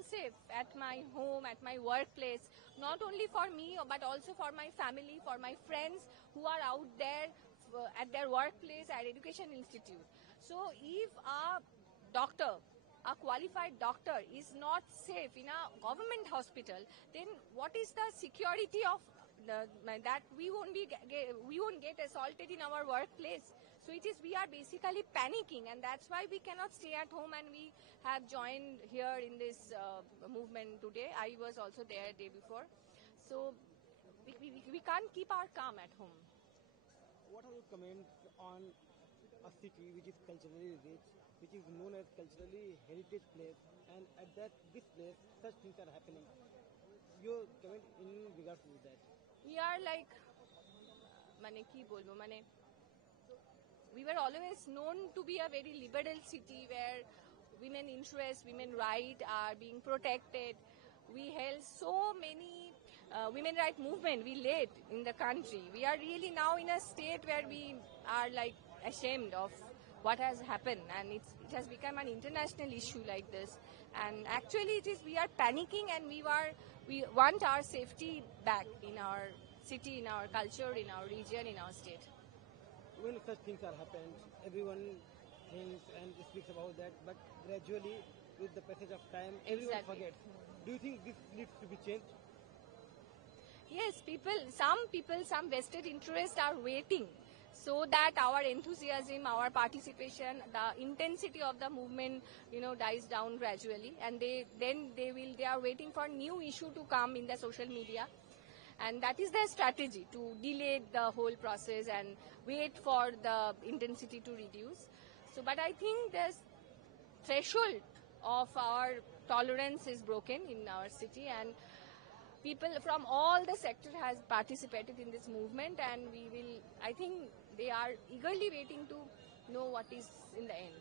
unsafe at my home, at my workplace, not only for me but also for my family, for my friends who are out there at their workplace, at education institute. So if a doctor, a qualified doctor is not safe in a government hospital, then what is the security of that we won't get assaulted in our workplace? So we are basically panicking, and that's why we cannot stay at home, and we have joined here in this movement today. I was also there day before. So we can't keep our calm at home. What are your comments on a city which is culturally rich, which is known as culturally heritage place, and at this place such things are happening? Your comment in regards to that? We are like, we were always known to be a very liberal city where women interests, women rights are being protected. We held so many women rights movement we led in the country. We are really now in a state where we are like ashamed of what has happened, and it has become an international issue like this. And actually we are panicking, and we want our safety back in our city, in our culture, in our region, in our state. When such things are happened, everyone thinks and speaks about that, but gradually with the passage of time, everyone forgets. Do you think this needs to be changed? Yes, some vested interests are waiting so that our enthusiasm, our participation, the intensity of the movement, dies down gradually, and they are waiting for new issue to come in the social media, and that is their strategy, to delay the whole process and wait for the intensity to reduce. So, but I think the threshold of our tolerance is broken in our city, and people from all the sector has participated in this movement, and I think they are eagerly waiting to know what is in the end.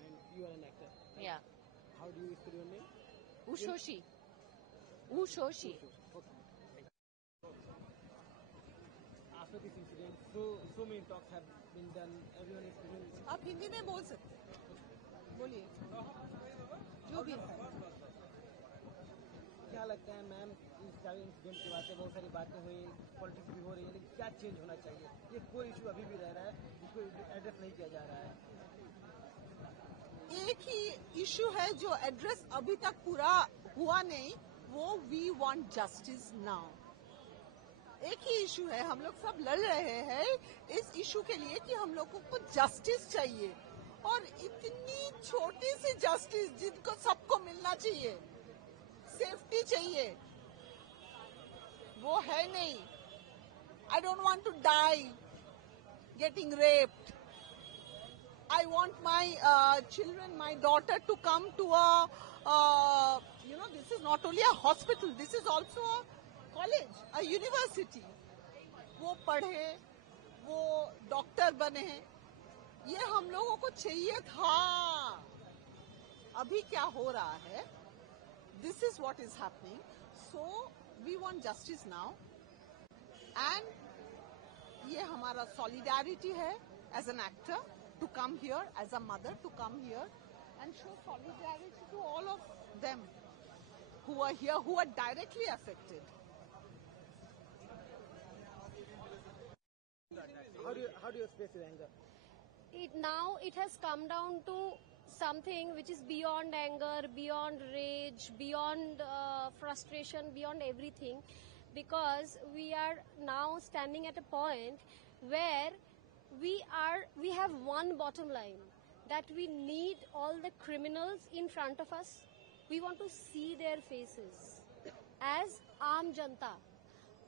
And you are an actor? Yeah. How do you spell your name? Ushoshi. Ushoshi. Okay. After this incident, so many talks have been done. Everyone is feeling. आप हिंदी में बोल सकते हैं, बोलिए जो भी है. क्या लगता है मैम, इस सारे इंसिडेंट के बाद बहुत सारी बातें हुई, पॉलिटिक्स भी हो रही है, लेकिन क्या चेंज होना चाहिए? ये कोर इशू अभी भी रह रहा है, इसको एड्रेस नहीं किया जा रहा है. एक ही इशू है जो एड्रेस अभी तक पूरा हुआ नहीं, वो वी वांट जस्टिस नाउ. एक ही इशू है, हम लोग सब लड़ रहे हैं इस इशू के लिए कि हम लोगों को जस्टिस चाहिए, और इतनी छोटी सी जस्टिस जिनको सबको मिलना चाहिए, सेफ्टी चाहिए, वो है नहीं. I don't want to die getting raped. I want my children, my daughter to come to this is not only a hospital, this is also a college, a university. वो पढ़े, वो डॉक्टर बने, ये हम लोगों को चाहिए था. अभी क्या हो रहा है? This is what is happening. So we want justice now, and ये हमारा solidarity है as an actor to come here, as a mother to come here and show solidarity to all of them who are here, who are directly affected. How do you express your anger? Now it has come down to something which is beyond anger, beyond rage, beyond frustration, beyond everything, because we are now standing at a point where we have one bottom line, that we need all the criminals in front of us. We want to see their faces as Aam Janta.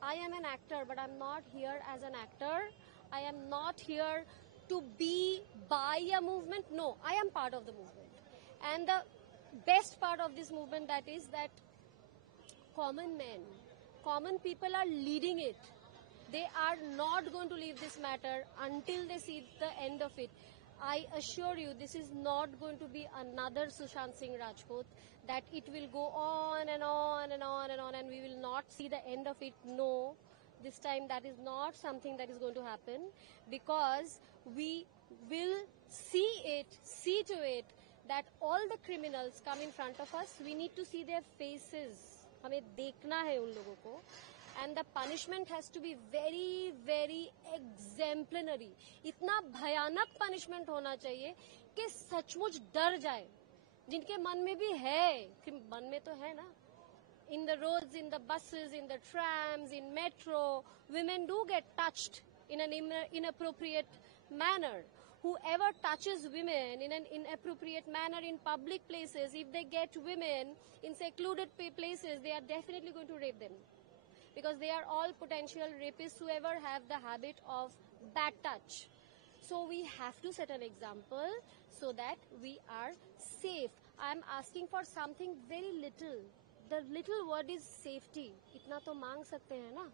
I am an actor, but I'm not here as an actor. I am not here to be by a movement. No, I am part of the movement. And the best part of this movement that common men, common people are leading it. They are not going to leave this matter until they see the end of it. I assure you, this is not going to be another Sushant Singh Rajput, that it will go on and on and on and on, and we will not see the end of it. No, this time that is not something that is going to happen, because we will see to it that all the criminals come in front of us, we need to see their faces. हमें देखना है उन लोगों को. And the punishment has to be very, very exemplary. इतना भयानक punishment होना चाहिए कि सचमुच डर जाए. जिनके मन में भी है, मन में तो है ना. In the roads, in the buses, in the trams, in metro, women do get touched in an inappropriate manner. Whoever touches women in an inappropriate manner in public places, if they get women in secluded places, they are definitely going to rape them. Because they are all potential rapists, whoever have the habit of bad touch. So we have to set an example so that we are safe. I am asking for something very little. The little word is safety. इतना तो मांग सकते हैं ना?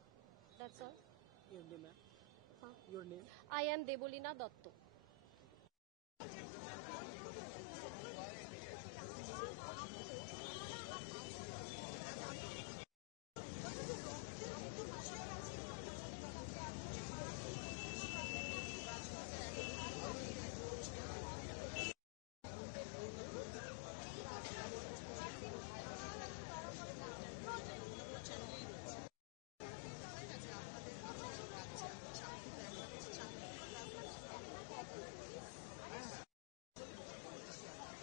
That's all. Your name, ma'am? हाँ. Your name? I am Debolina Dotto.